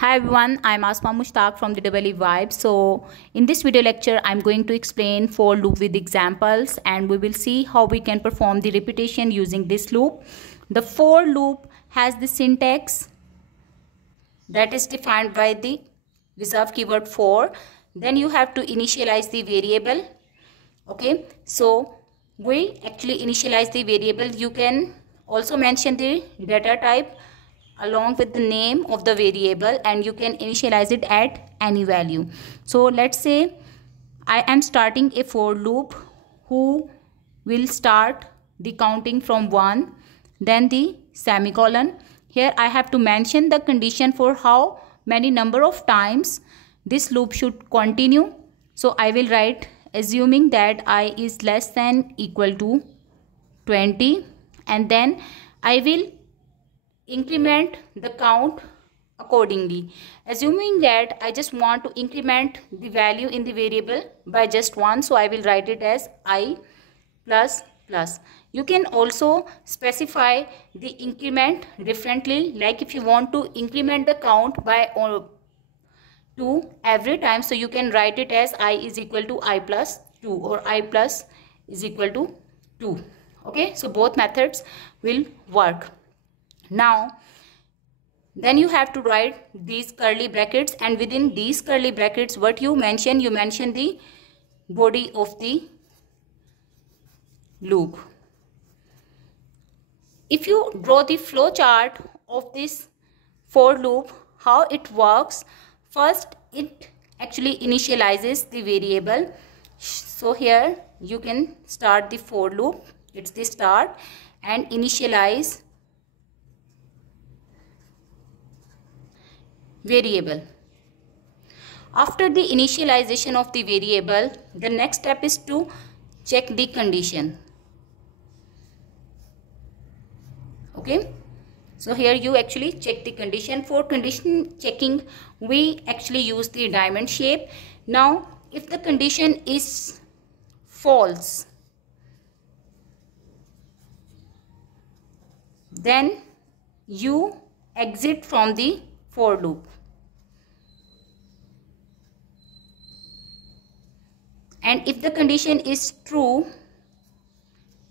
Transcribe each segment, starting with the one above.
Hi everyone, I'm Asma Mushtaq from the EE Vibe. So in this video lecture, I'm going to explain for loop with examples and we will see how we can perform the repetition using this loop. The for loop has the syntax that is defined by the reserved keyword for. Then you have to initialize the variable. Okay, so we actually initialize the variable. You can also mention the data type along with the name of the variable and you can initialize it at any value. So let's say I am starting a for loop who will start the counting from 1, then the semicolon. Here I have to mention the condition for how many number of times this loop should continue. So I will write assuming that I is less than equal to 20 and then I will increment the count accordingly. Assuming that I just want to increment the value in the variable by just 1, so I will write it as I plus plus. You can also specify the increment differently, like if you want to increment the count by 2 every time, so you can write it as I is equal to I plus 2 or I plus is equal to 2. Okay, so both methods will work. Now then you have to write these curly brackets, and within these curly brackets what you mention the body of the loop. If you draw the flow chart of this for loop, how it works, first it actually initializes the variable. So here you can start the for loop, it's the start, and initialize variable. After the initialization of the variable, the next step is to check the condition. Okay, so here you actually check the condition. For condition checking we actually use the diamond shape. Now if the condition is false, then you exit from the for loop, and if the condition is true,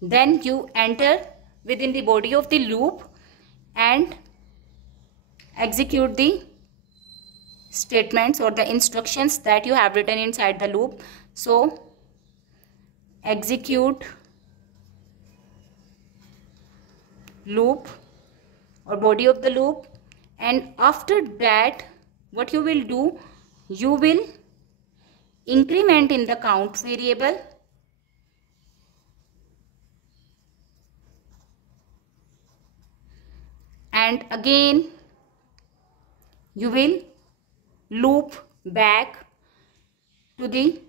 then you enter within the body of the loop and execute the statements or the instructions that you have written inside the loop. So execute loop or body of the loop, and after that what you will do, you will increment in the count variable and again you will loop back to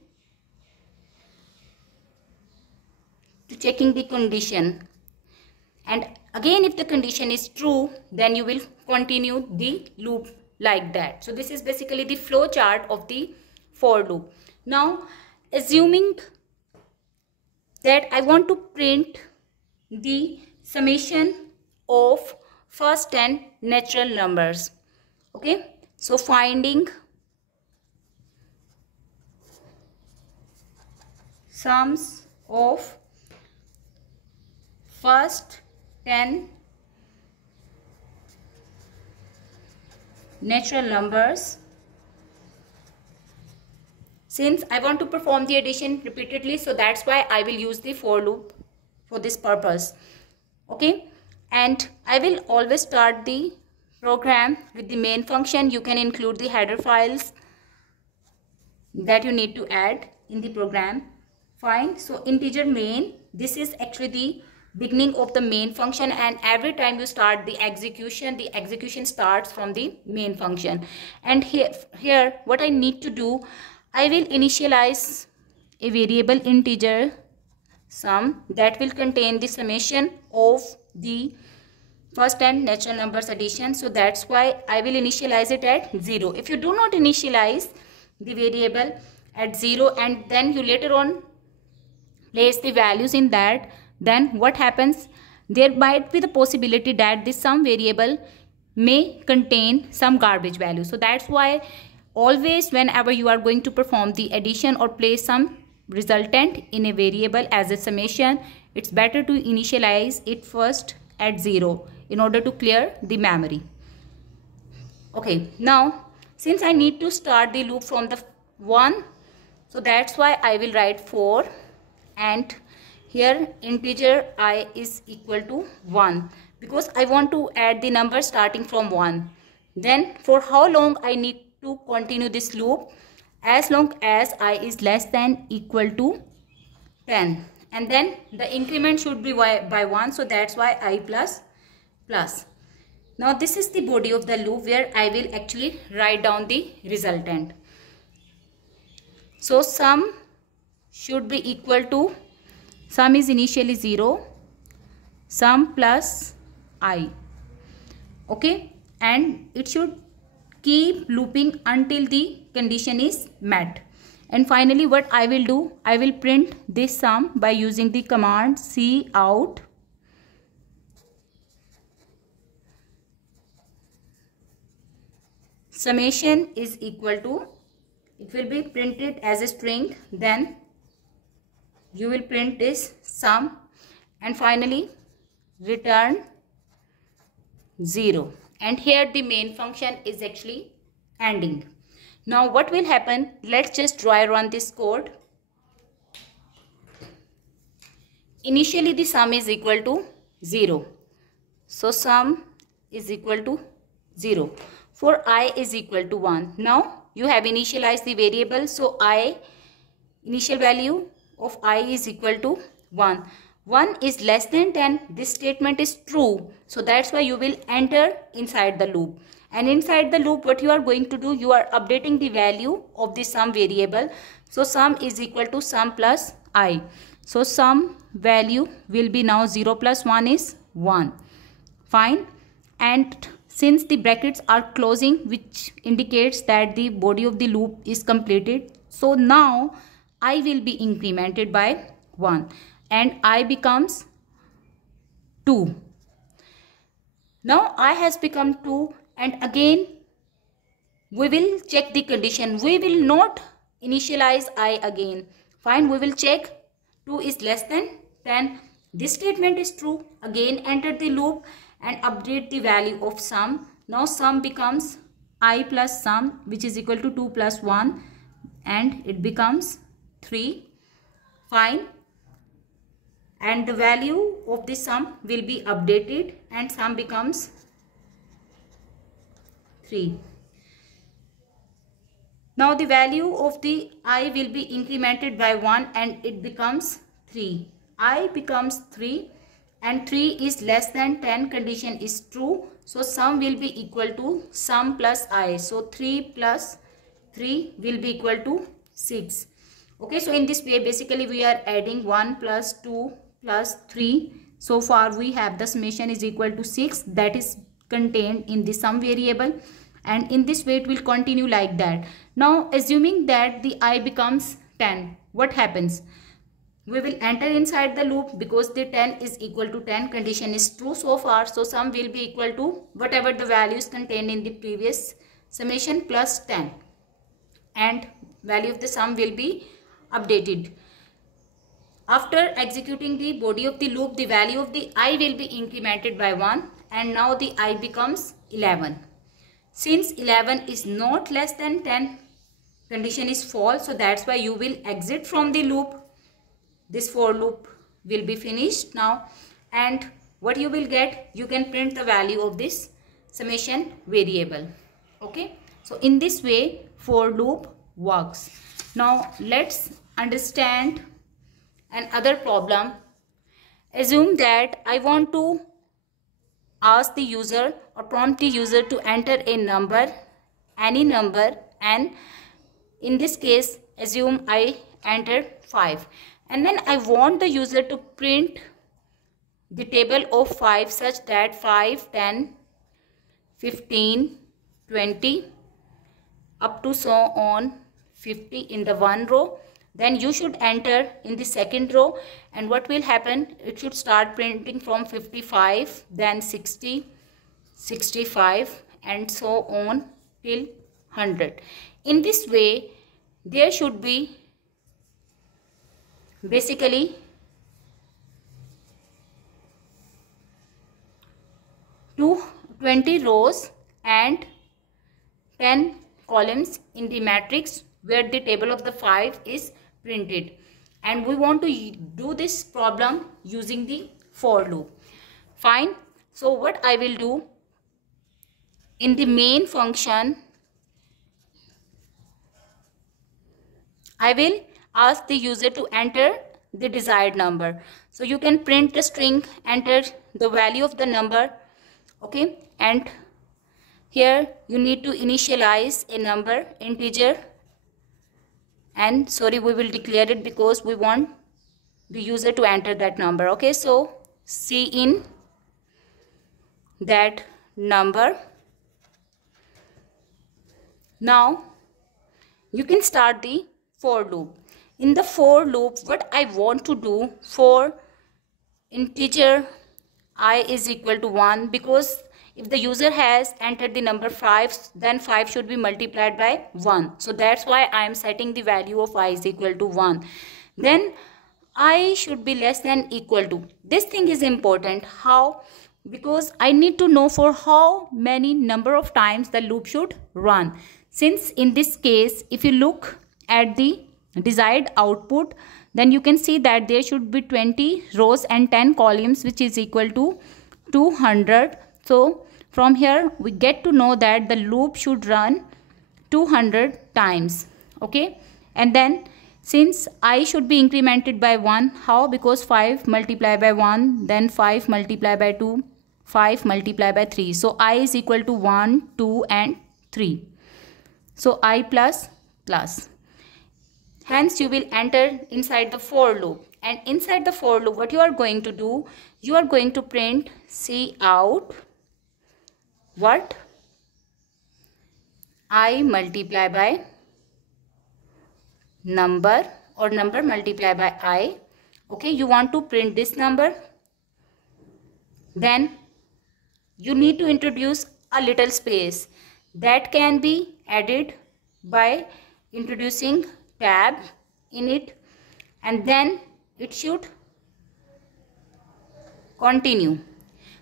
checking the condition, and again if the condition is true, then you will continue the loop like that. So this is basically the flow chart of the for loop. Now assuming that I want to print the summation of first 10 natural numbers. Okay, so finding sums of first 10 natural numbers. Since I want to perform the addition repeatedly, so that's why I will use the for loop for this purpose. Okay, and I will always start the program with the main function. You can include the header files that you need to add in the program. Fine, so integer main, this is actually the beginning of the main function, and every time you start the execution starts from the main function. And here what I need to do, I will initialize a variable integer sum that will contain the summation of the first 10 natural numbers addition. So that's why I will initialize it at 0. If you do not initialize the variable at 0 and then you later on place the values in that, then what happens, there might be the possibility that this sum variable may contain some garbage value. So that's why always whenever you are going to perform the addition or place some resultant in a variable as a summation, it's better to initialize it first at 0 in order to clear the memory. Okay, now since I need to start the loop from the 1, so that's why I will write 4, and here integer I is equal to 1 because I want to add the number starting from 1. Then for how long I need to continue this loop? As long as I is less than equal to 10, and then the increment should be by 1, so that's why I plus plus. Now this is the body of the loop where I will actually write down the resultant. So sum should be equal to, sum is initially 0, sum plus I. Okay, and it should keep looping until the condition is met. And finally what I will do, I will print this sum by using the command cout summation is equal to, it will be printed as a string, then you will print this sum, and finally return 0. And here the main function is actually ending. Now what will happen, let's just run this code. Initially the sum is equal to 0, so sum is equal to 0. For I is equal to 1. Now you have initialized the variable, so I, initial value of I is equal to 1. 1 is less than 10. This statement is true, so that's why you will enter inside the loop. And inside the loop what you are going to do, you are updating the value of the sum variable. So sum is equal to sum plus I. So sum value will be now 0 plus 1 is 1. Fine. And since the brackets are closing, which indicates that the body of the loop is completed, so now I will be incremented by 1 and I becomes 2. Now I has become 2, and again we will check the condition. We will not initialize I again. Fine, we will check 2 is less than 10. This statement is true. Again enter the loop and update the value of sum. Now sum becomes I plus sum, which is equal to 2 plus 1, and it becomes 3. Fine. And the value of the sum will be updated and sum becomes 3. Now the value of the I will be incremented by 1 and it becomes 3. I becomes 3 and 3 is less than 10 condition is true. So sum will be equal to sum plus I. So 3 plus 3 will be equal to 6. Okay, so in this way basically we are adding 1 plus 2 plus 3. So far we have the summation is equal to 6, that is contained in the sum variable, and in this way it will continue like that. Now assuming that the I becomes 10, what happens? We will enter inside the loop because the 10 is equal to 10 condition is true so far. So sum will be equal to whatever the values contained in the previous summation plus 10, and value of the sum will be updated. After executing the body of the loop, the value of the I will be incremented by 1 and now the I becomes 11. Since 11 is not less than 10, condition is false, so that's why you will exit from the loop. This for loop will be finished now, and what you will get, you can print the value of this summation variable. Okay, so in this way for loop works. Now let's understand another problem. Assume that I want to ask the user or prompt the user to enter a number, any number, and in this case assume I entered 5, and then I want the user to print the table of 5 such that 5, 10, 15, 20 up to so on 50 in the one row. Then you should enter in the second row, and what will happen, it should start printing from 55, then 60, 65 and so on till 100. In this way there should be basically 20 rows and 10 columns in the matrix where the table of the 5 is printed, and we want to do this problem using the for loop. Fine. So what I will do, in the main function I will ask the user to enter the desired number. So you can print the string, enter the value of the number, okay, and here you need to initialize a number, integer, and sorry, we will declare it because we want the user to enter that number. Okay, so see in that number. Now you can start the for loop. In the for loop, what I want to do, for integer I is equal to 1, because if the user has entered the number 5, then 5 should be multiplied by 1. So that's why I am setting the value of I is equal to 1. Then I should be less than equal to. This thing is important. How? Because I need to know for how many number of times the loop should run. Since in this case, if you look at the desired output, then you can see that there should be 20 rows and 10 columns, which is equal to 200. So from here we get to know that the loop should run 200 times. Okay, and then since I should be incremented by 1, how? Because 5 multiplied by 1, then 5 multiplied by 2, 5 multiplied by 3. So I is equal to 1, 2 and 3. So I plus plus. Hence you will enter inside the for loop, and inside the for loop what you are going to do, you are going to print Cout what? I multiply by number, or number multiply by I. Okay, you want to print this number. Then you need to introduce a little space that can be added by introducing tab in it, and then it should continue.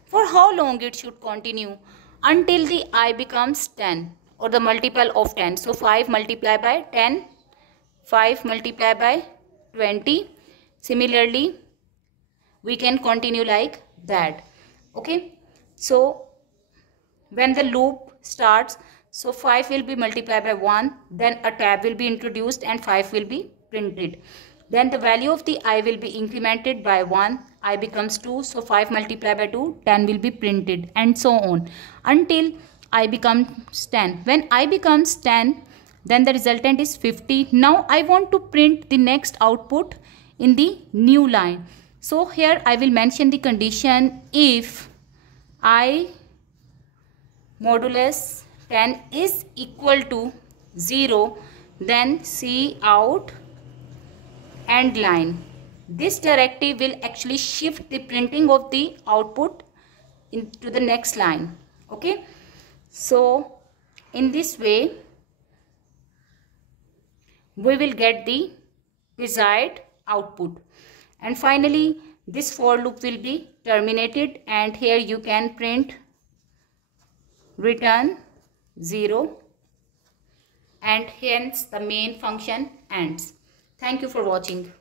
For how long it should continue? Until the I becomes 10, or the multiple of 10. So 5 multiplied by 10, 5 multiplied by 20. Similarly we can continue like that. Okay, so when the loop starts, so 5 will be multiplied by 1, then a tab will be introduced and 5 will be printed. Then the value of the I will be incremented by 1, I becomes 2, so 5 multiplied by 2, 10 will be printed, and so on until I becomes 10. When I becomes 10, then the resultant is 50. Now I want to print the next output in the new line. So here I will mention the condition: if I modulus 10 is equal to 0, then Cout end line. This directive will actually shift the printing of the output into the next line. Okay, so in this way we will get the desired output, and finally this for loop will be terminated, and here you can print return 0, and hence the main function ends. Thank you for watching.